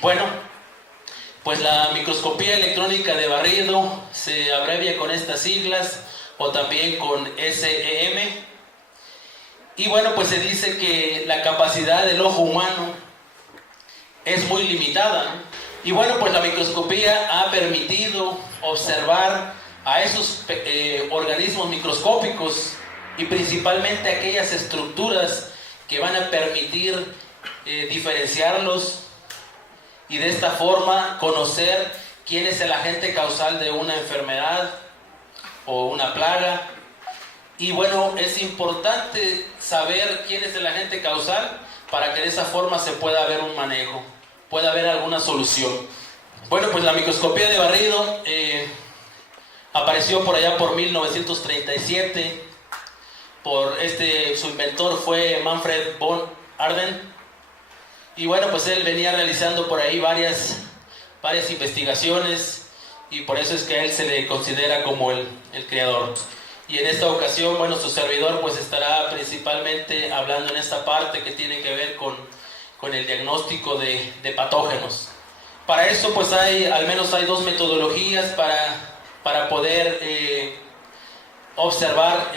Bueno, pues la microscopía electrónica de barrido se abrevia con estas siglas o también con SEM. Y bueno, pues se dice que la capacidad del ojo humano es muy limitada, ¿no? Y bueno, pues la microscopía ha permitido observar a esos organismos microscópicos y principalmente aquellas estructuras que van a permitir diferenciarlos y de esta forma conocer quién es el agente causal de una enfermedad o una plaga. Y bueno, es importante saber quién es el agente causal para que de esa forma se pueda haber un manejo, pueda haber alguna solución. Bueno, pues la microscopía de barrido apareció por allá por 1937. Su inventor fue Manfred von Arden. Y bueno, pues él venía realizando por ahí varias investigaciones y por eso es que a él se le considera como el creador. Y en esta ocasión, bueno, su servidor pues estará principalmente hablando en esta parte que tiene que ver con el diagnóstico de patógenos. Para eso pues al menos hay dos metodologías para poder observar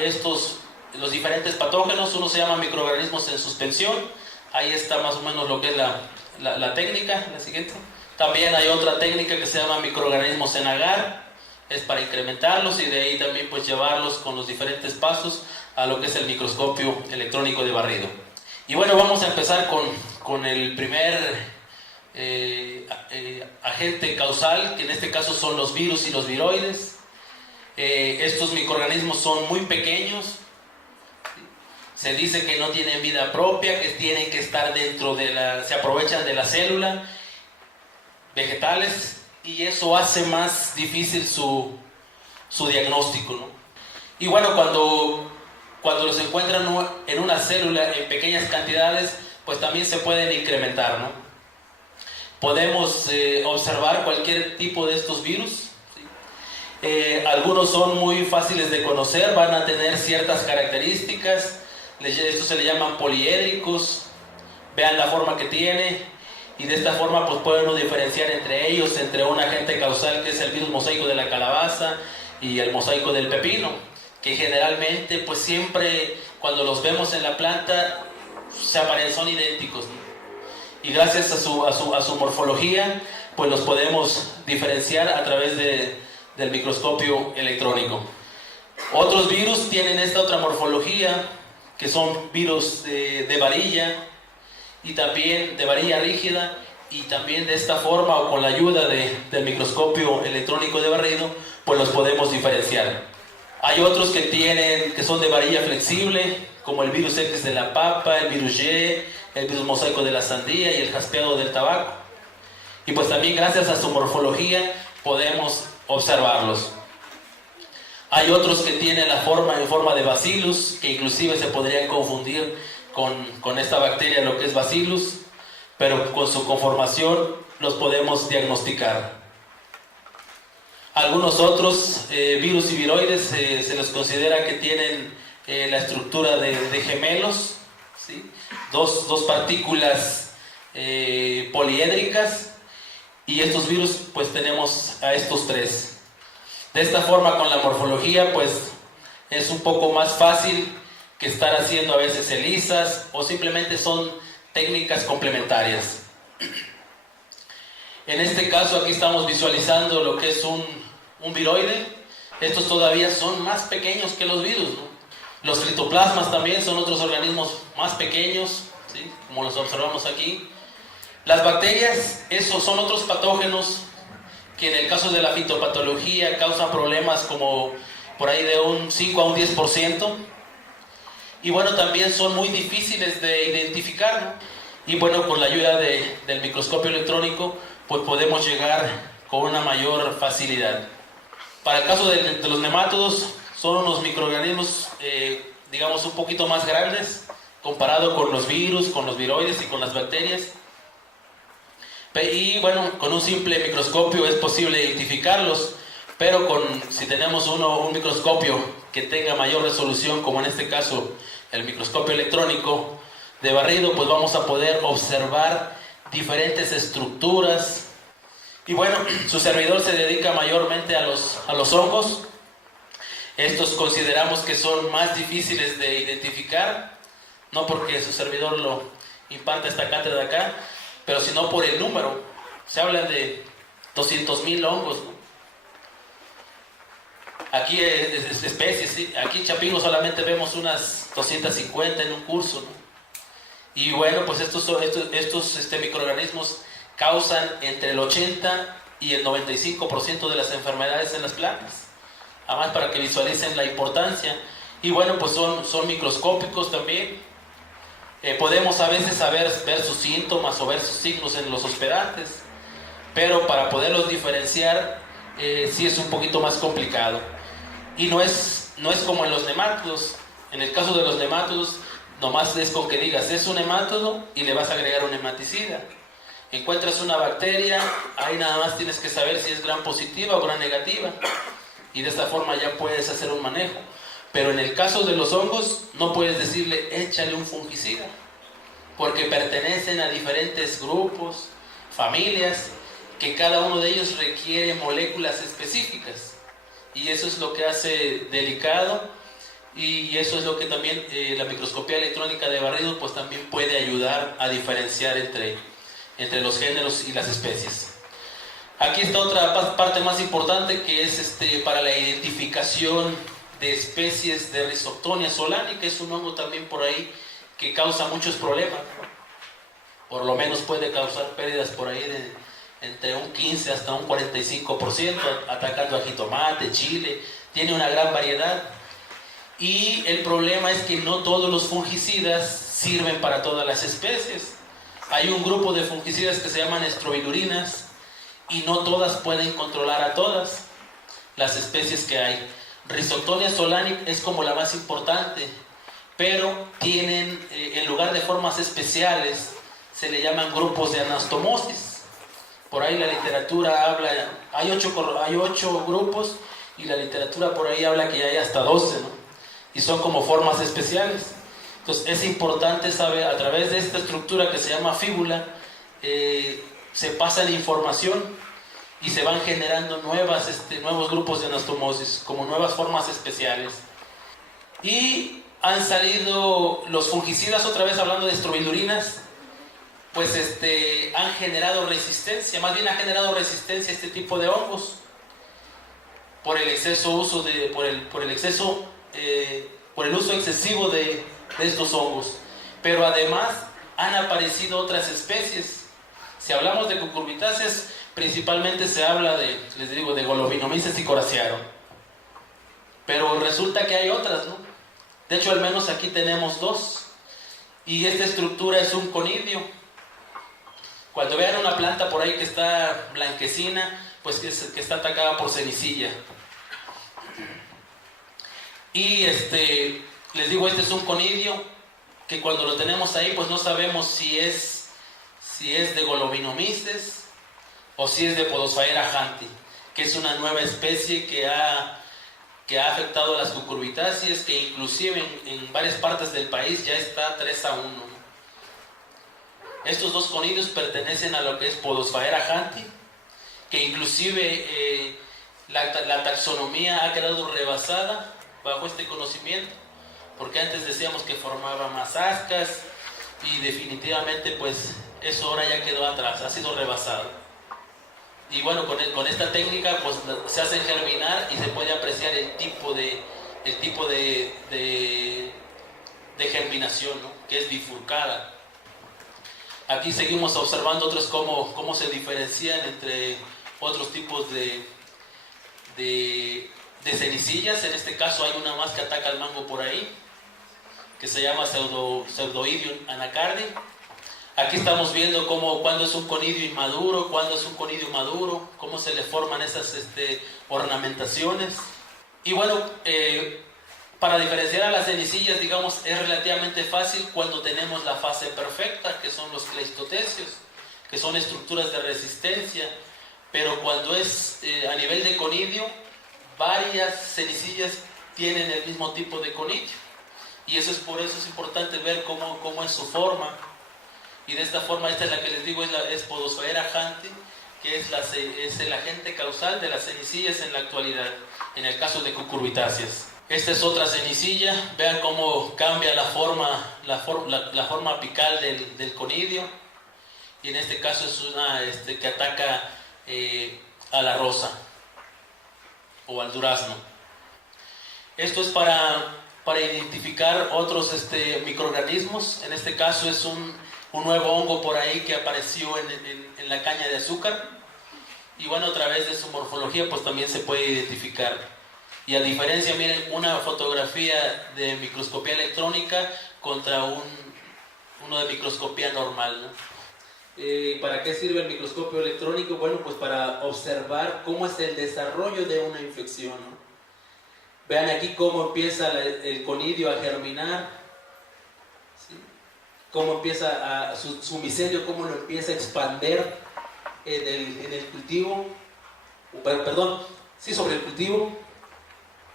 los diferentes patógenos. Uno se llama microorganismos en suspensión. Ahí está más o menos lo que es la técnica, la siguiente. También hay otra técnica que se llama microorganismos en agar, es para incrementarlos y de ahí también pues llevarlos con los diferentes pasos a lo que es el microscopio electrónico de barrido. Y bueno, vamos a empezar con el primer agente causal, que en este caso son los virus y los viroides. Estos microorganismos son muy pequeños. Se dice que no tienen vida propia, que tienen que estar se aprovechan de la célula, vegetales, y eso hace más difícil su diagnóstico, ¿no? Y bueno, cuando los encuentran en una célula en pequeñas cantidades, pues también se pueden incrementar, ¿no? Podemos observar cualquier tipo de estos virus, ¿sí? Algunos son muy fáciles de conocer, van a tener ciertas características. Estos se le llaman poliédricos. Vean la forma que tiene y de esta forma pues podemos diferenciar entre ellos, entre un agente causal que es el virus mosaico de la calabaza y el mosaico del pepino, que generalmente pues siempre cuando los vemos en la planta son idénticos, ¿no? Y gracias a su morfología pues los podemos diferenciar a través del microscopio electrónico. Otros virus tienen esta otra morfología, que son virus de varilla y también de varilla rígida, y también de esta forma o con la ayuda del microscopio electrónico de barrido pues los podemos diferenciar. Hay otros que son de varilla flexible, como el virus X de la papa, el virus Y, el virus mosaico de la sandía y el jaspeado del tabaco, y pues también gracias a su morfología podemos observarlos. Hay otros que tienen en forma de bacillus, que inclusive se podrían confundir con esta bacteria, lo que es bacillus, pero con su conformación los podemos diagnosticar. Algunos otros virus y viroides se les considera que tienen la estructura de gemelos, ¿sí? Dos partículas poliédricas, y estos virus pues tenemos a estos tres. De esta forma, con la morfología, pues es un poco más fácil que estar haciendo a veces ELISAs o simplemente son técnicas complementarias. En este caso aquí estamos visualizando lo que es un viroide. Estos todavía son más pequeños que los virus, ¿no? Los fitoplasmas también son otros organismos más pequeños, ¿sí? Como los observamos aquí. Las bacterias, esos son otros patógenos que en el caso de la fitopatología causan problemas como por ahí de un 5 a un 10%. Y bueno, también son muy difíciles de identificar, ¿no? Y bueno, con la ayuda del microscopio electrónico, pues podemos llegar con una mayor facilidad. Para el caso de los nemátodos, son unos microorganismos, digamos, un poquito más grandes comparado con los virus, con los viroides y con las bacterias. Y bueno, con un simple microscopio es posible identificarlos, pero si tenemos un microscopio que tenga mayor resolución, como en este caso el microscopio electrónico de barrido, pues vamos a poder observar diferentes estructuras. Y bueno, su servidor se dedica mayormente a los hongos. Estos consideramos que son más difíciles de identificar, no porque su servidor lo imparte esta cátedra acá, pero sino por el número. Se habla de 200,000 hongos, ¿no? Aquí es especies, ¿sí? Aquí en Chapingo solamente vemos unas 250 en un curso, ¿no? Y bueno, pues estos microorganismos causan entre el 80 y el 95% de las enfermedades en las plantas. Además, para que visualicen la importancia. Y bueno, pues son microscópicos también. Podemos a veces ver sus síntomas o ver sus signos en los hospedantes, pero para poderlos diferenciar sí es un poquito más complicado. Y no es como en los nemátodos. En el caso de los nemátodos, nomás es con que digas es un nemátodo y le vas a agregar un nematicida. Encuentras una bacteria, ahí nada más tienes que saber si es gram positiva o gram negativa, y de esta forma ya puedes hacer un manejo. Pero en el caso de los hongos no puedes decirle échale un fungicida, porque pertenecen a diferentes grupos, familias, que cada uno de ellos requiere moléculas específicas, y eso es lo que hace delicado, y eso es lo que también la microscopía electrónica de barrido pues también puede ayudar a diferenciar entre los géneros y las especies. Aquí está otra parte más importante, que es para la identificación de especies de Rhizoctonia solani, que es un hongo también por ahí que causa muchos problemas. Por lo menos puede causar pérdidas por ahí de entre un 15 hasta un 45%, atacando a jitomate, chile, tiene una gran variedad. Y el problema es que no todos los fungicidas sirven para todas las especies. Hay un grupo de fungicidas que se llaman estrobilurinas, y no todas pueden controlar a todas las especies que hay. Rhizoctonia solani es como la más importante, pero tienen, en lugar de formas especiales, se le llaman grupos de anastomosis. Por ahí la literatura habla, hay 8 grupos, y la literatura por ahí habla que hay hasta 12, ¿no? Y son como formas especiales. Entonces es importante saber, a través de esta estructura que se llama fíbula, se pasa la información y se van generando nuevos grupos de anastomosis, como nuevas formas especiales. Y han salido los fungicidas, otra vez hablando de estrobilurinas, pues han generado resistencia, más bien ha generado resistencia a este tipo de hongos por el exceso uso por el uso excesivo de estos hongos. Pero además han aparecido otras especies. Si hablamos de cucurbitáceas, principalmente se habla de Golobinomyces y Coracearum. Pero resulta que hay otras, ¿no? De hecho, al menos aquí tenemos 2. Y esta estructura es un conidio. Cuando vean una planta por ahí que está blanquecina, pues que está atacada por cenicilla. Y les digo, este es un conidio que cuando lo tenemos ahí, pues no sabemos si es de Golobinomyces o si es de Podosphaera hanti, que es una nueva especie que ha afectado a las cucurbitáceas, que inclusive en varias partes del país ya está 3-1. Estos 2 conidios pertenecen a lo que es Podosphaera hanti, que inclusive la taxonomía ha quedado rebasada bajo este conocimiento, porque antes decíamos que formaba más ascas, y definitivamente pues eso ahora ya quedó atrás, ha sido rebasado. Y bueno, con esta técnica pues se hace germinar y se puede apreciar el tipo de germinación, ¿no? Que es bifurcada. Aquí seguimos observando otros cómo se diferencian entre otros tipos de cenicillas. En este caso hay una más que ataca al mango por ahí, que se llama Pseudoidium anacardi. Aquí estamos viendo cuándo es un conidio inmaduro, cuándo es un conidio maduro, cómo se le forman esas ornamentaciones. Y bueno, para diferenciar a las cenicillas, digamos, es relativamente fácil cuando tenemos la fase perfecta, que son los cleistotecios, que son estructuras de resistencia. Pero cuando es a nivel de conidio, varias cenicillas tienen el mismo tipo de conidio. Y por eso es importante ver cómo es su forma. Y de esta forma, esta es la que les digo, es Podozoera hanti, que es el agente causal de las cenicillas en la actualidad, en el caso de cucurbitáceas. Esta es otra cenicilla, vean cómo cambia la forma apical del conidio, y en este caso es una que ataca a la rosa o al durazno. Esto es para identificar otros microorganismos. En este caso es un nuevo hongo por ahí que apareció en la caña de azúcar, y bueno, a través de su morfología pues también se puede identificar. Y a diferencia, miren, una fotografía de microscopía electrónica contra uno de microscopía normal, ¿no? ¿Para qué sirve el microscopio electrónico? Bueno, pues para observar cómo es el desarrollo de una infección, ¿no? Vean aquí cómo empieza el conidio a germinar, ¿sí? Cómo empieza su micelio, cómo lo empieza a expander en el cultivo, sobre el cultivo,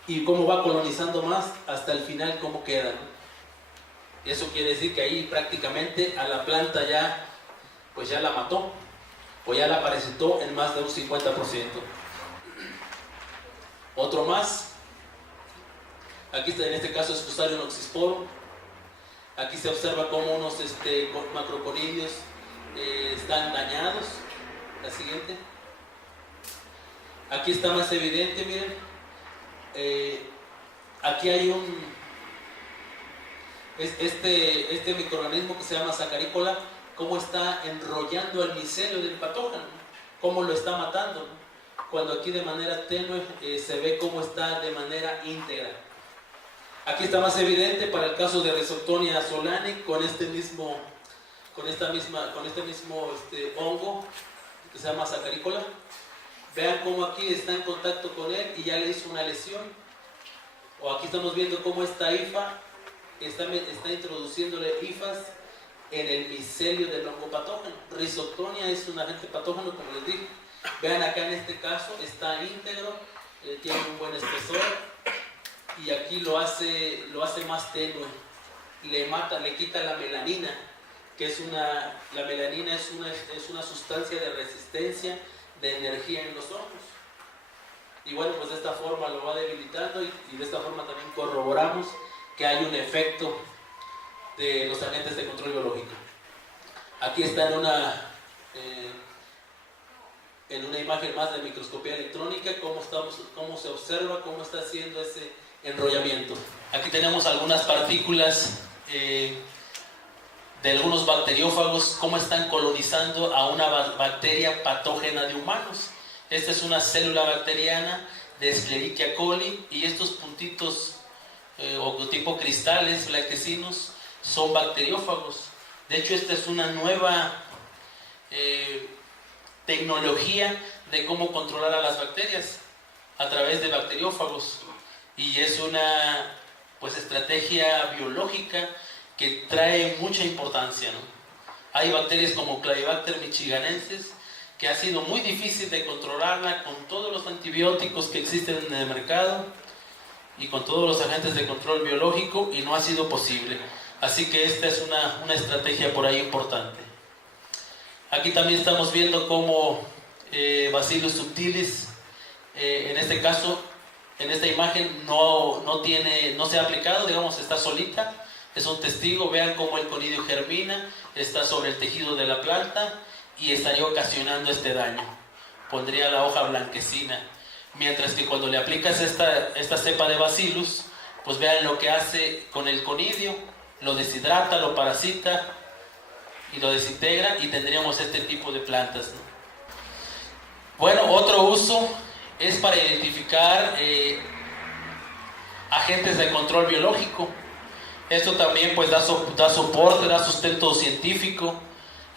y cómo va colonizando más hasta el final, cómo queda, ¿no? Eso quiere decir que ahí prácticamente a la planta ya la mató, o ya la parasitó en más de un 50%. Otro más, aquí está, en este caso es Fusarium oxysporum. Aquí se observa cómo unos macroconidios están dañados. La siguiente. Aquí está más evidente, miren. Aquí hay este microorganismo que se llama Saccharícola, cómo está enrollando el micelio del patógeno, cómo lo está matando, ¿no? Cuando aquí de manera tenue se ve cómo está de manera íntegra. Aquí está más evidente para el caso de Rhizoctonia solani con este mismo hongo que se llama Saccharícola. Vean cómo aquí está en contacto con él y ya le hizo una lesión. O aquí estamos viendo cómo esta hifa está introduciéndole hifas en el micelio del hongo patógeno. Rhizoctonia es un agente patógeno, como les dije. Vean acá en este caso está íntegro, tiene un buen espesor, y aquí lo hace más tenue, le quita la melanina, que la melanina es una sustancia de resistencia, de energía en los hongos. Y bueno, pues de esta forma lo va debilitando, y de esta forma también corroboramos que hay un efecto de los agentes de control biológico. Aquí está en una imagen más de microscopía electrónica cómo se observa cómo está haciendo ese enrollamiento. Aquí tenemos algunas partículas de algunos bacteriófagos, cómo están colonizando a una bacteria patógena de humanos. Esta es una célula bacteriana de Escherichia coli, y estos puntitos o tipo cristales blanquecinos son bacteriófagos. De hecho, esta es una nueva tecnología de cómo controlar a las bacterias a través de bacteriófagos, y es una estrategia biológica que trae mucha importancia, ¿no? Hay bacterias como Clavibacter michiganensis, que ha sido muy difícil de controlarla con todos los antibióticos que existen en el mercado y con todos los agentes de control biológico, y no ha sido posible. Así que esta es una estrategia por ahí importante. Aquí también estamos viendo cómo Bacillus subtilis, en este caso, en esta imagen no se ha aplicado, digamos, está solita, es un testigo. Vean cómo el conidio germina, está sobre el tejido de la planta y estaría ocasionando este daño. Pondría la hoja blanquecina. Mientras que cuando le aplicas esta cepa de Bacillus, pues vean lo que hace con el conidio, lo deshidrata, lo parasita y lo desintegra, y tendríamos este tipo de plantas, ¿no? Bueno, otro uso es para identificar agentes de control biológico. Esto también pues da soporte, da sustento científico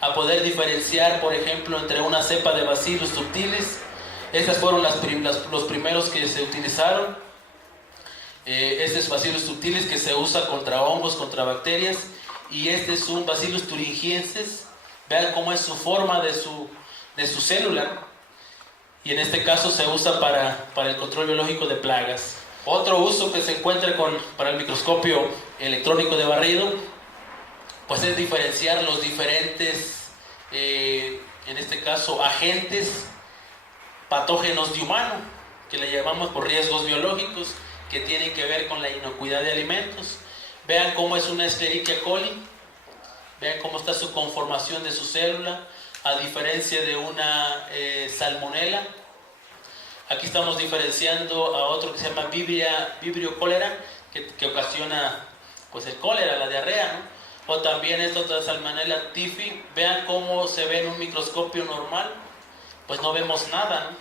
a poder diferenciar, por ejemplo, entre una cepa de Bacillus subtilis. Estas fueron los primeros que se utilizaron. Este es Bacillus subtilis, que se usa contra hongos, contra bacterias, y este es un Bacillus thuringiensis. Vean cómo es su forma de su célula, y en este caso se usa para el control biológico de plagas. Otro uso que se encuentra para el microscopio electrónico de barrido pues es diferenciar los diferentes, en este caso, agentes patógenos de humano, que le llamamos por riesgos biológicos, que tienen que ver con la inocuidad de alimentos. Vean cómo es una Escherichia coli, vean cómo está su conformación de su célula, a diferencia de una salmonela. Aquí estamos diferenciando a otro que se llama Vibrio cólera, que ocasiona pues el cólera, la diarrea, ¿no? O también esta otra Salmonella typhi. Vean cómo se ve en un microscopio normal, pues no vemos nada, ¿no?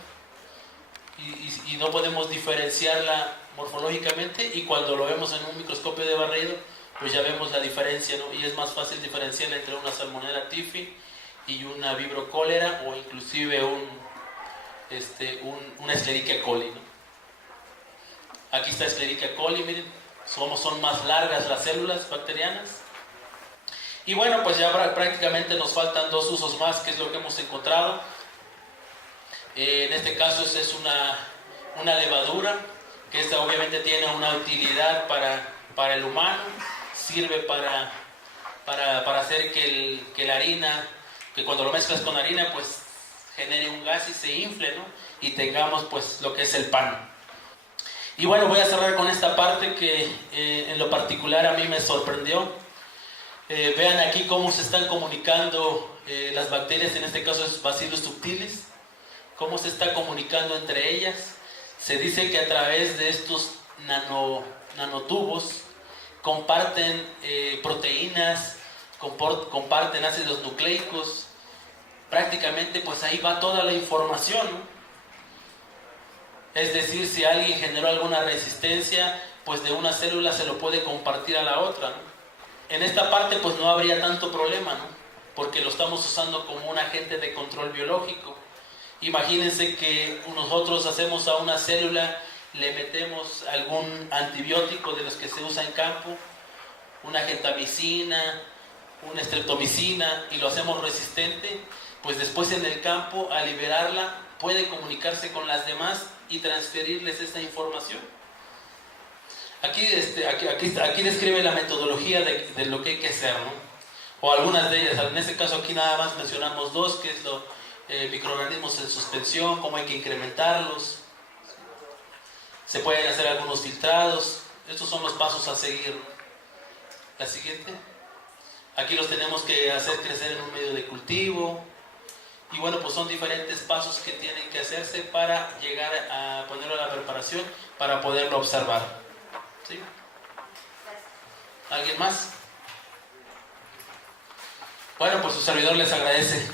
Y no podemos diferenciarla morfológicamente, y cuando lo vemos en un microscopio de barrido, pues ya vemos la diferencia, ¿no? Y es más fácil diferenciarla entre una Salmonella typhi y una Vibrio cólera, o inclusive una Escherichia coli, ¿no? Aquí está Escherichia coli, miren, son más largas las células bacterianas. Y bueno, pues ya prácticamente nos faltan dos usos más, que es lo que hemos encontrado. En este caso es una levadura, que esta obviamente tiene una utilidad para el humano, sirve para hacer que la harina, que cuando lo mezclas con harina, pues genere un gas y se infle, ¿no? Y tengamos pues lo que es el pan. Y bueno, voy a cerrar con esta parte que en lo particular a mí me sorprendió. Vean aquí cómo se están comunicando las bacterias, en este caso es Bacillus subtilis, cómo se está comunicando entre ellas. Se dice que a través de estos nanotubos comparten proteínas, comparten ácidos nucleicos. Prácticamente pues ahí va toda la información, ¿no? Es decir, si alguien generó alguna resistencia, pues de una célula se lo puede compartir a la otra, ¿no? En esta parte pues no habría tanto problema, ¿no? Porque lo estamos usando como un agente de control biológico. Imagínense que nosotros hacemos a una célula, le metemos algún antibiótico de los que se usa en campo, una gentamicina, una streptomicina, y lo hacemos resistente, pues después en el campo, al liberarla, puede comunicarse con las demás y transferirles esa información. Aquí describe la metodología de lo que hay que hacer, ¿no? O algunas de ellas. En este caso aquí nada más mencionamos dos, que es microorganismos en suspensión, cómo hay que incrementarlos. Se pueden hacer algunos filtrados. Estos son los pasos a seguir. La siguiente. Aquí los tenemos que hacer crecer en un medio de cultivo. Y bueno, pues son diferentes pasos que tienen que hacerse para llegar a ponerlo a la preparación, para poderlo observar. ¿Sí? ¿Alguien más? Bueno, pues su servidor les agradece.